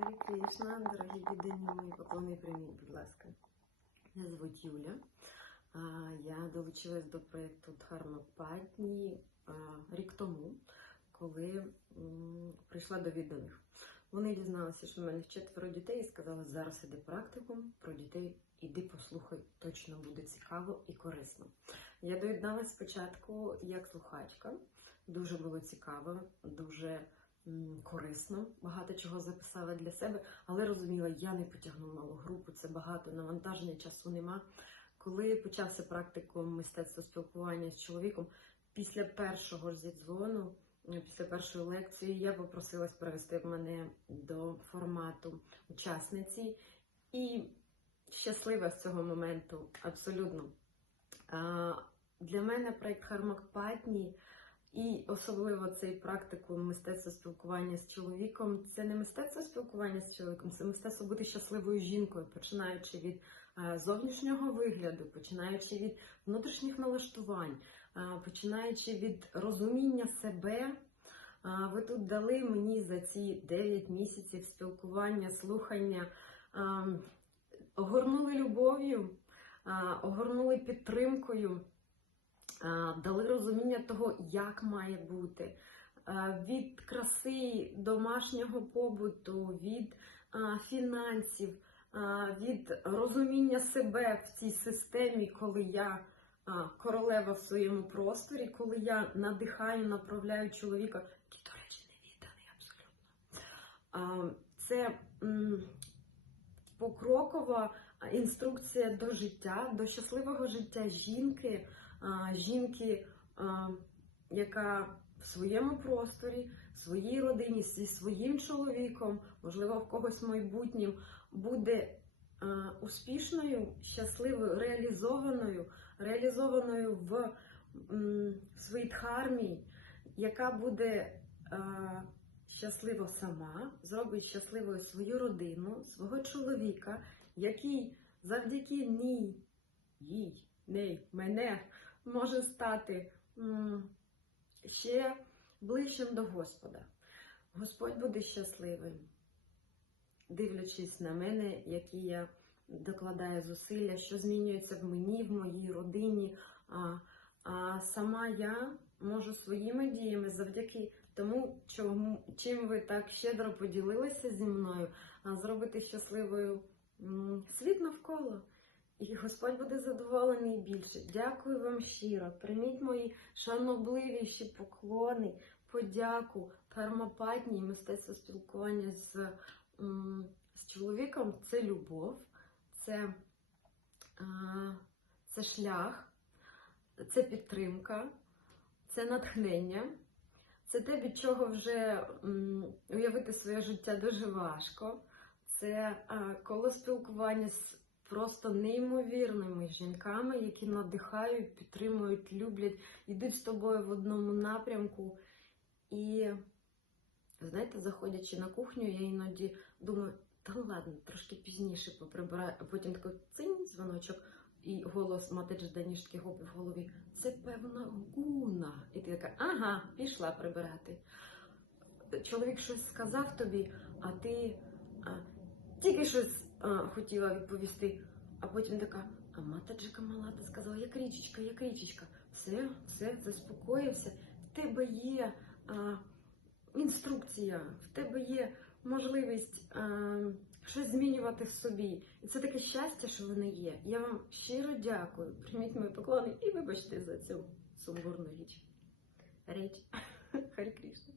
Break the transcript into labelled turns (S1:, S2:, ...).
S1: Харі Кришна, дорогі віддані мої поклони, прийміть, будь ласка. Мене звуть Юля. Я долучилась до проєкту Дхармапатні рік тому, коли прийшла до відданих. Вони дізналися, що в мене четверо дітей і сказали, зараз іде практикум про дітей, іди послухай, точно буде цікаво і корисно. Я доєдналась спочатку як слухачка, дуже було цікаво, дуже корисно, багато чого записала для себе, але розуміла, я не потягну малу групу, це багато навантаження, часу нема. Коли почався практикум мистецтва спілкування з чоловіком, після першого ж зідзвону, е, після першої лекції, я попросилась привести мене до формату учасниці і щаслива з цього моменту, абсолютно. Для мене проект Хармак Патні і особливо цей практикум мистецтва спілкування з чоловіком це не мистецтво спілкування з чоловіком, це мистецтво бути щасливою жінкою, починаючи від е, зовнішнього вигляду, починаючи від внутрішніх налаштувань, е, починаючи від розуміння себе. Ви тут дали мені за ці 9 місяців спілкування, слухання, огорнули любов'ю, огорнули підтримкою, дали розуміння того, як має бути. Від краси домашнього побуту, від фінансів, від розуміння себе в цій системі, коли я королева в своєму просторі, коли я надихаю, направляю чоловіка, який, до речі, не відданий абсолютно. Це покрокова інструкція до життя, до щасливого життя жінки, жінки, яка в своєму просторі, своїй родині, зі своїм чоловіком, можливо, в когось майбутнім, буде успішною, щасливою, реалізованою, реалізованою в своїй дхармі, яка буде щаслива сама, зробить щасливою свою родину, свого чоловіка, який завдяки ній, їй, ней, мене може стати ще ближчим до Господа. Господь буде щасливим, дивлячись на мене, які я докладаю зусилля, що змінюється в мені, в моїй родині. А, а сама я можу своїми діями завдяки тому, чому, чим ви так щедро поділилися зі мною, зробити щасливою світ навколо. І Господь буде задоволений більше. Дякую вам щиро. Прийміть мої шанобливіші поклони, подяку, кармапатні, мистецтво спілкування з, з чоловіком це любов, це, це шлях, це підтримка, це натхнення. Це те, від чого вже уявити своє життя дуже важко. Це коло спілкування з просто неймовірними жінками, які надихають, підтримують, люблять, йдуть з тобою в одному напрямку. І, знаєте, заходячи на кухню, я іноді думаю, та ладно, трошки пізніше поприбираю, а потім такий цинь дзвоночок. І голос Матеджа Данішки гоби в голові. Це певна гуна. І ти така, ага, пішла прибирати. Чоловік щось сказав тобі, а ти а, тільки щось а, хотіла відповісти, а потім така, а Матаджика Малата сказала, як річечка, як річечка. Все, все, заспокоївся. В тебе є а, інструкція, в тебе є можливість е, щось змінювати в собі. І це таке щастя, що вони є. Я вам щиро дякую. Прийміть мої поклони і вибачте за цю сумбурну річ. Річ. Харі Крішна.